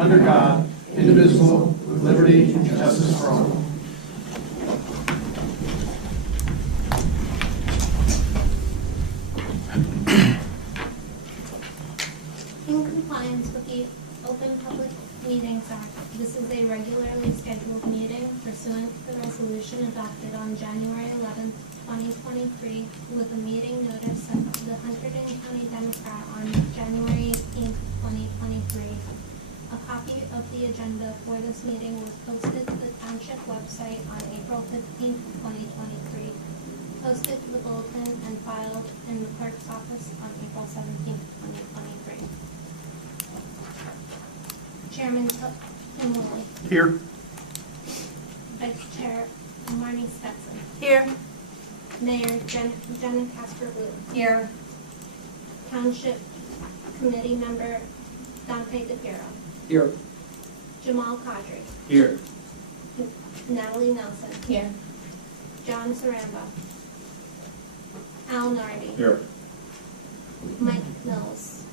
under God, indivisible, with liberty and justice for all. In compliance with the Open Public Meetings Act, this is a regularly scheduled meeting pursuant to the resolution adopted on January 11th, 2023, with a meeting notice of the Hunterdon County Democrat on January 18th, 2023. A copy of the agenda for this meeting was posted to the Township website on April 15th, 2023, posted to the bulletin and filed in the clerk's office on April 17th, 2023. Chairman Tim Woolley. Here. Vice Chair Marnie Stetson. Here. Mayor Jenna Casper-Booth. Here. Township Committee Member Dante DePiero. Here. Jamal Kadri. Here. Natalie Nelson. Here. John Saramba. Al Nardi. Here. Mike Mills.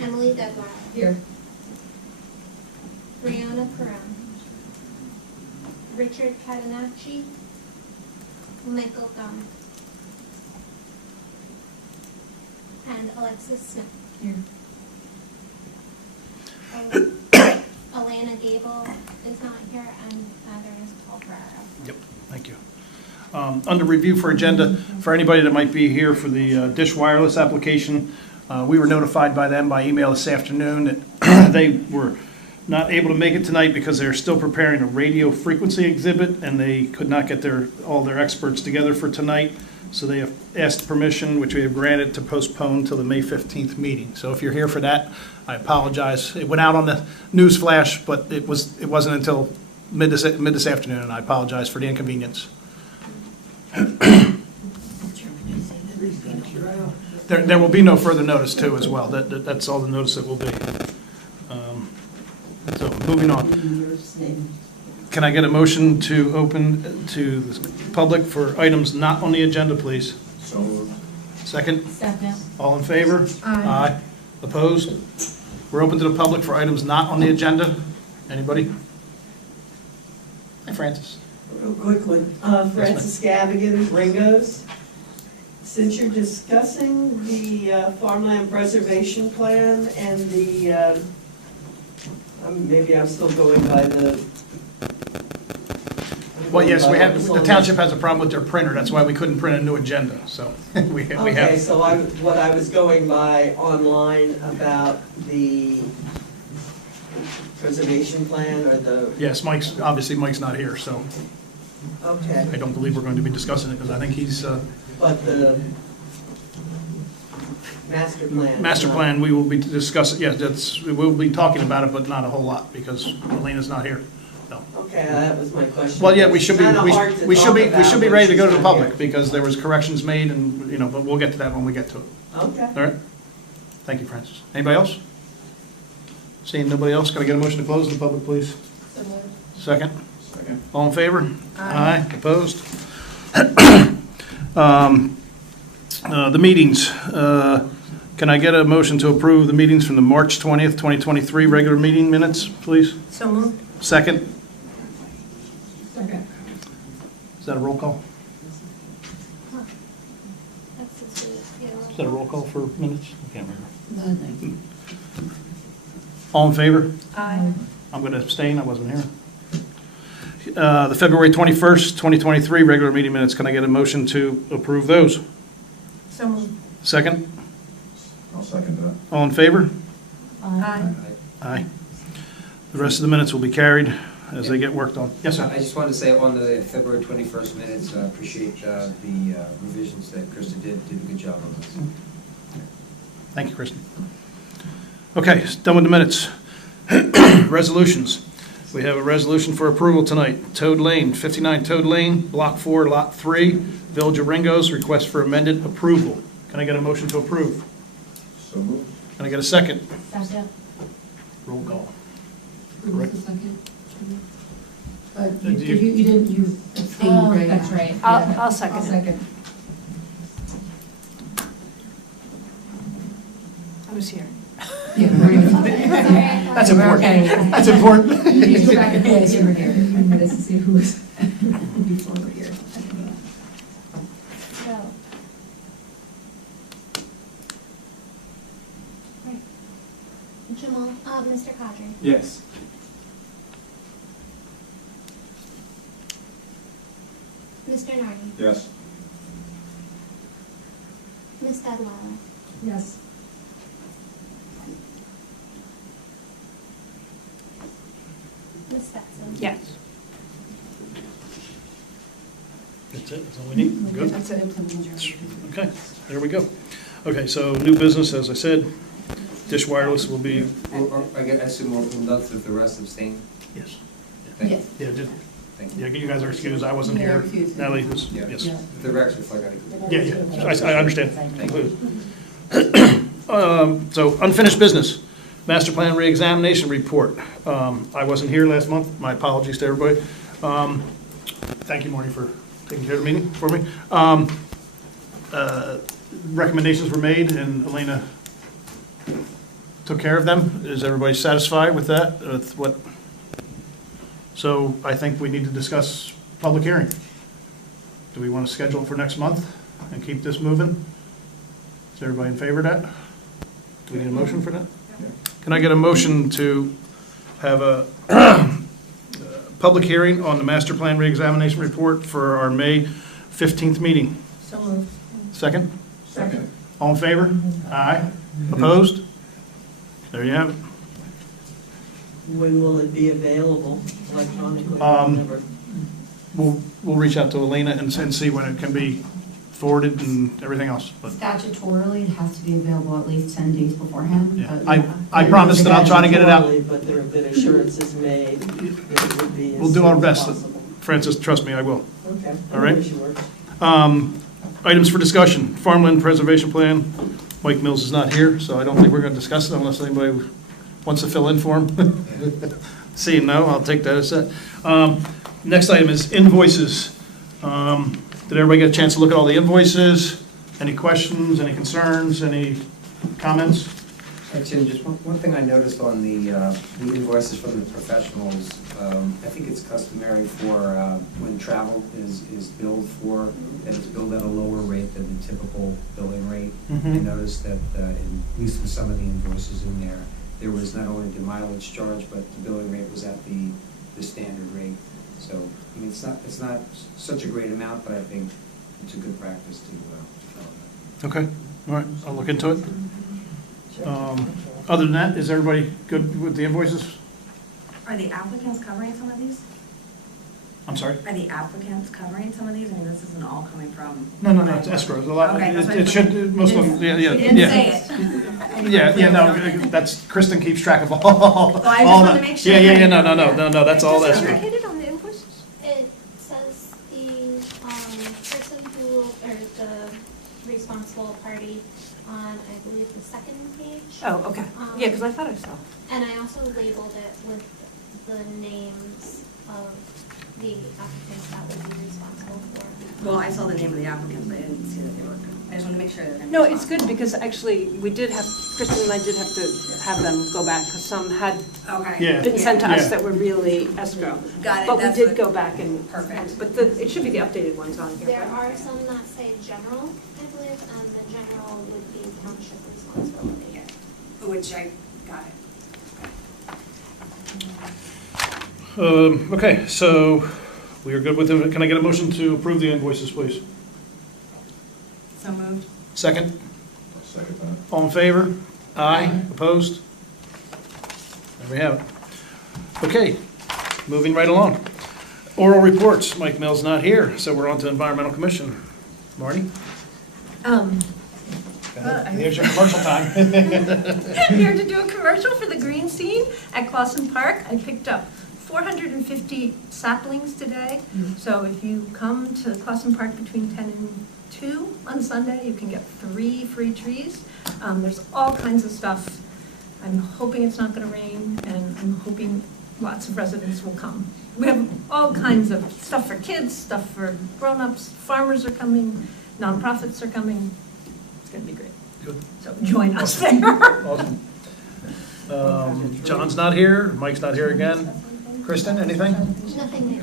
Emily Dedwire. Here. Brianna Karam. Richard Catanacci. Michael Gum. And Alexis Smith. Here. Elena Gable is not here, and neither is Paul Ferraro. Yep, thank you. Under review for agenda, for anybody that might be here for the Dish Wireless application, we were notified by them by email this afternoon that they were not able to make it tonight because they're still preparing a radio frequency exhibit and they could not get all their experts together for tonight. So they have asked permission, which we have granted, to postpone till the May 15th meeting. So if you're here for that, I apologize. It went out on the news flash, but it wasn't until mid this afternoon, and I apologize for the inconvenience. There will be no further notice too as well. That's all the notice that will be. So moving on. Can I get a motion to open to the public for items not on the agenda, please? So moved. Second? Second. All in favor? Aye. Opposed? We're open to the public for items not on the agenda. Anybody? Hi, Francis. Real quick one, Francis Gavigan, Ringo's. Since you're discussing the farmland preservation plan and the, maybe I'm still going by the. Well, yes, the township has a problem with their printer. That's why we couldn't print a new agenda, so we have. Okay, so what I was going by online about the preservation plan or the. Yes, obviously Mike's not here, so Okay. I don't believe we're going to be discussing it because I think he's. But the master plan. Master plan, we will be discussing, yeah, we'll be talking about it, but not a whole lot because Elena's not here. No. Okay, that was my question. Well, yeah, we should be, It's kinda hard to we should talk be about ready to when go to the she's not public here. because there was corrections made and, but we'll get to that when we get to it. Okay. All right? Thank you, Francis. Anybody else? Seeing nobody else, can I get a motion to close the public, please? Second? Second. All in favor? Aye. Opposed? The meetings, can I get a motion to approve the meetings from the March 20th, 2023 regular meeting minutes, please? So moved. Second? Second. Is that a roll call? That's the sweet, Is that a roll call for minutes? I can't remember. No, thank you. All in favor? Aye. I'm going to abstain, I wasn't here. The February 21st, 2023 regular meeting minutes, can I get a motion to approve those? So moved. Second? I'll second that. All in favor? Aye. Aye. The rest of the minutes will be carried as they get worked on. Yes, I sir. just wanted to say on the February 21st minutes, I appreciate the revisions that Krista did a good job on this. Thank you, Kristen. Okay, done with the minutes. Resolutions. We have a resolution for approval tonight. Toad Lane, 59 Toad Lane, Block 4, Lot 3, Village of Ringo's, request for amended approval. Can I get a motion to approve? So moved. Can I get a second? Second. Roll call. Who was the second? Did you- You didn't, you abstained, Oh, right? that's right. Yeah. I'll second I'll it. second. I was here. Yeah, Maria was- Sorry, I That's important. Okay. That's important. Yes, you were here. I'm going to see who was before we were here. So. Right. Jamal, Mr. Cadre, Yes. Mr. Nardi, Yes. Ms. Deadweiler, Yes. Ms. Stetson. Yes. That's it, that's all we need, good. That's it. Okay, there we go. Okay, so new business, as I said, Dish Wireless will be, Or I guess, I assume we'll note that the rest abstain? yes. Thank you. Yes. Yeah, just, Thank you. yeah, you guys are excused, I wasn't Yeah, here. refused. Natalie was, Yeah. yes. Yeah. The recs reflect, I think. Yeah, I understand. Thank you. So unfinished business, master plan reexamination report. I wasn't here last month, my apologies to everybody. Thank you, Marty, for taking care of the meeting for me. Recommendations were made, and Elena took care of them. Is everybody satisfied with that, with what? So I think we need to discuss public hearing. Do we want to schedule it for next month and keep this moving? Is everybody in favor of that? Do we need a motion for that? Can I get a motion to have a public hearing on the master plan reexamination report for our May 15th meeting? So moved. Second? Second. All in favor? Aye. Opposed? There you have it. When will it be available electronically? Never. We'll reach out to Elena and see when it can be forwarded and everything else, but. Statutorily, it has to be available at least 10 days beforehand. Yeah. but- I promise that I'll try to get it out. Statutorily, but there have been assurances made that it would be as We'll do our soon as best. possible. Francis, trust me, I will. Okay. All right. I wish you were. Items for discussion, farmland preservation plan. Mike Mills is not here, so I don't think we're going to discuss it unless anybody wants to fill in for him. Seeing no, I'll take that as that. Next item is invoices. Did everybody get a chance to look at all the invoices? Any questions, any concerns, any comments? Tim, just one thing I noticed on the invoices from the professionals, I think it's customary for when travel is billed for, that it's billed at a lower rate than the typical billing rate. I noticed that, at least with some of the invoices in there, there was not only the mileage charge, but the billing rate was at the standard rate. So, I mean, it's not such a great amount, but I think it's a good practice to follow that. Okay, all right, I'll look into it. Other than that, is everybody good with the invoices? Are the applicants covering some of these? I'm sorry? Are the applicants covering some of these? I mean, this isn't all coming from. No, it's escrow. A lot, Okay, that's what it should, most of, yeah, You didn't yeah. say it. Yeah, no, that's, Kristen keeps track of all. Well, I just all wanted to the- make sure. Yeah, no, that's all Does it escrow. indicate it on the invoices? It says the person who, or the responsible party on, I believe, the second page. Oh, okay. Yeah, because I thought I saw. And I also labeled it with the names of the applicants that would be responsible for. Well, I saw the name of the applicants, but I didn't see that they were. I just wanted to make sure that. No, it's good because actually we did have, Kristen and I did have to have them go back because some had Okay. Yeah. been sent to us Yeah. that were really escrow. Got it, But we that's did what- go back and. Perfect. But it should be the updated ones on here. There right? are some that say general, I believe, and the general would be township responsibility. Yeah. Which I got it. Okay, so we are good with it. Can I get a motion to approve the invoices, please? So moved. Second? I'll second that. All in favor? Aye. Opposed? There we have it. Okay, moving right along. Oral reports. Mike Mill's not here, so we're on to Environmental Commission. Marty? Here's your commercial time. Here to do a commercial for the green scene at Clausen Park. I picked up 450 saplings today. So if you come to Clausen Park between 10 and 2 on Sunday, you can get 3 free trees. There's all kinds of stuff. I'm hoping it's not going to rain, and I'm hoping lots of residents will come. We have all kinds of stuff for kids, stuff for grown-ups, farmers are coming, nonprofits are coming. It's going to be great. Good. So join us there. Awesome. John's not here, Mike's not here again. Kristen, anything? Nothing new.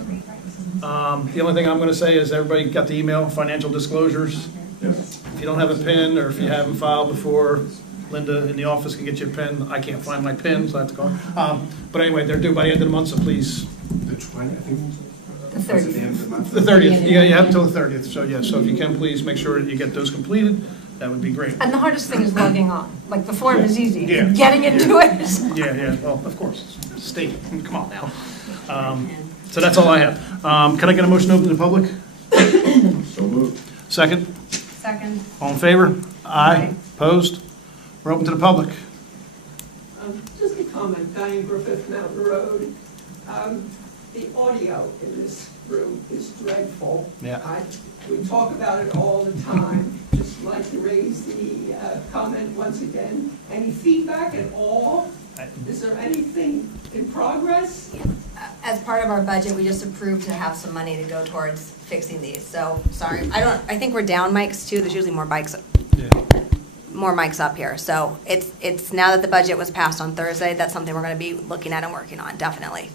The only thing I'm gonna say is everybody got the email, financial disclosures. Yes. If you don't have a PIN, or if you haven't filed before, Linda in the office can get you a PIN. I can't find my PIN, so I have to go. But anyway, they're due by the end of the month, so please. The 20, I think. The was it 30th. the end of the month? The 30th, yeah, you have until the 30th, so yeah, so if you can, please make sure that you get those completed, that would be great. And the hardest thing is logging on. Like, the form is easy. Yeah. Getting into it. Yeah, well, of course, state, come on now. So that's all I have. Can I get a motion to open to the public? So moved. Second? Second. All in favor? Aye. Opposed? We're open to the public. Just a comment, Diane Griffith, Mountain Road. The audio in this room is dreadful. Yeah. We talk about it all the time. Just like to raise the comment once again. Any feedback at all? Is there anything in progress? As part of our budget, we just approved to have some money to go towards fixing these, so, sorry. I think we're down mics too, there's usually more mics up here. So it's, now that the budget was passed on Thursday, that's something we're gonna be looking at and working on, definitely.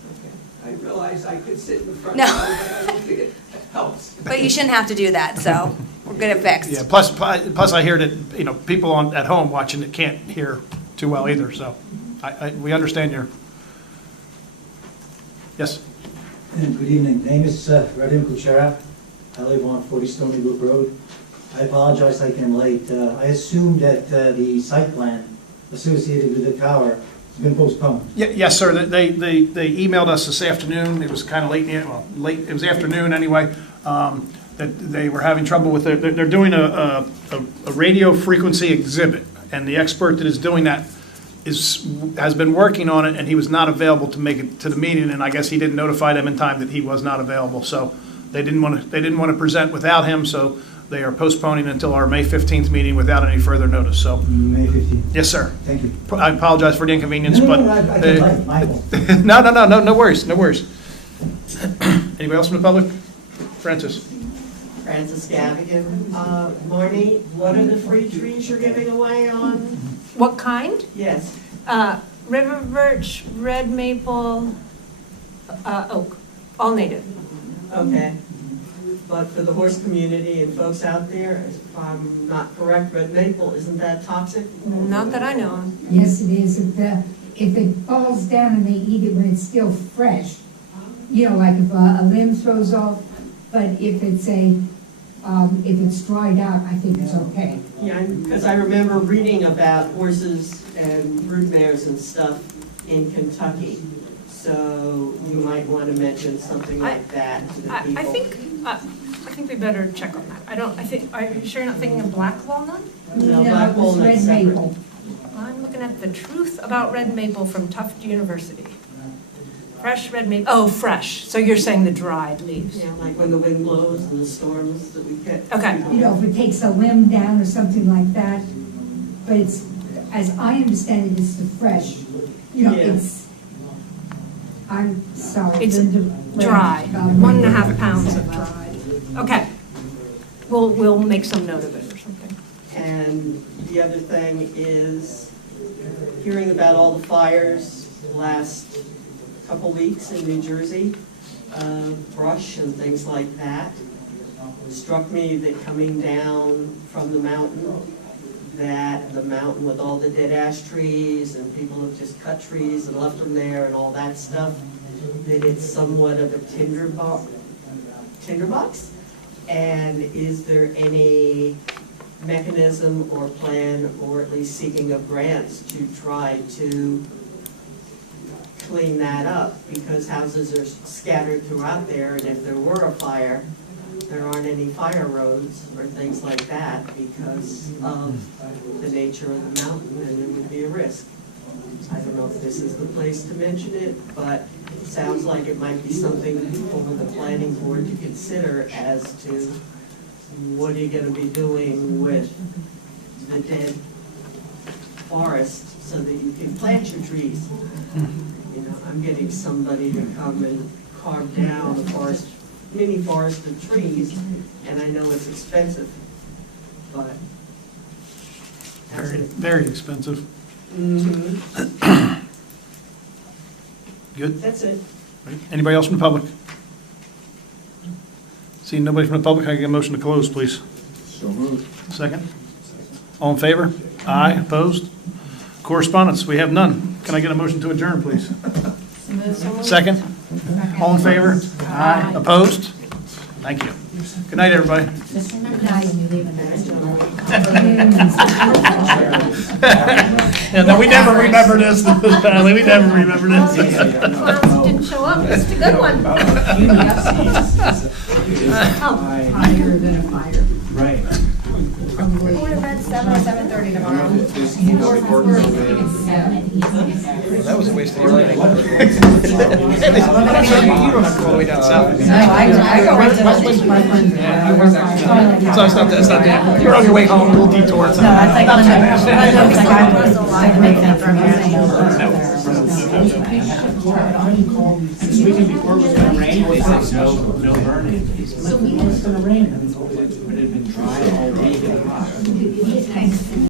I realize I could sit in the front No. row, but I don't think it helps. But you shouldn't have to do that, so we're good at fixed. Yeah, plus I hear that, people at home watching it can't hear too well either, so we understand your, yes? And good evening. Name is Radim Kuchera. I live on 40 Stony Brook Road. I apologize I came late. I assume that the site plan associated with the tower has been postponed. Yes, sir. They emailed us this afternoon. It was kind of late, it was afternoon anyway, that they were having trouble with it. They're doing a radio frequency exhibit, and the expert that is doing that has been working on it, and he was not available to make it to the meeting, and I guess he didn't notify them in time that he was not available. So they didn't want to present without him, so they are postponing until our May 15th meeting without any further notice. So May 15th. yes, sir. Thank you. I apologize for the inconvenience, but I can wait. My fault. no worries. Anybody else from the public? Francis. Francis Gavigan. Marnie, what are the free trees you're giving away on? What kind? Yes. River birch, red maple, oak, all native. Okay. But for the horse community and folks out there, if I'm not correct, red maple, isn't that toxic? Not that I know of. Yes, it is. If it falls down and they eat it when it's still fresh, like if a limb throws off, but if it's dried out, I think it's okay. Yeah, because I remember reading about horses and broodmares and stuff in Kentucky. So you might want to mention something like that to the people. I think we better check on that. Are you sure you're not thinking of black walnut? No, black it's walnut's red separate. maple. I'm looking at The Truth About Red Maple from Tufts University. Fresh red maple, oh, fresh. So you're saying the dried leaves? Yeah, like when the wind blows and the storms that we get. Okay. If it takes a limb down or something like that, but it's, as I understand it, it's the fresh. Yeah. I'm sorry. It's Linda dry, Brand, 1.5 pounds of dried. Okay. We'll make some note of it or something. And the other thing is hearing about all the fires last couple weeks in New Jersey, brush and things like that. It struck me that coming down from the mountain, with all the dead ash trees and people have just cut trees and left them there and all that stuff, that it's somewhat of a tinderbox. And is there any mechanism or plan, or at least seeking of grants to try to clean that up? Because houses are scattered throughout there, and if there were a fire, there aren't any fire roads or things like that because of the nature of the mountain, and it would be a risk. I don't know if this is the place to mention it, but it sounds like it might be something for the planning board to consider as to what are you going to be doing with the dead forest so that you can plant your trees. I'm getting somebody to come and carve down a mini forest of trees, and I know it's expensive, but Very, very expensive. Good? That's it. Anybody else from the public? Seeing nobody from the public, I get a motion to close, please. So moved. Second? All in favor? Aye, opposed? Correspondence, we have none. Can I get a motion to adjourn, please? Second? All in favor? Aye. Opposed? Thank you. Good night, everybody. Just remember that when you leave a message. Yeah, no, we never remember this, Natalie, we never remember this. Clowns who didn't show up, it's a good one. Higher than a fire. Right. Who would have read 7 or 7:30 tomorrow? That was a waste of your life. You don't have to go all the way down south. No, I go right to Parkland. So it's not that, you're on your way home, we'll detour. No, it's like, I make that from here. This weekend before it was gonna rain, they said no burning. It was gonna rain, but it had been dry all week and hot. Thanks.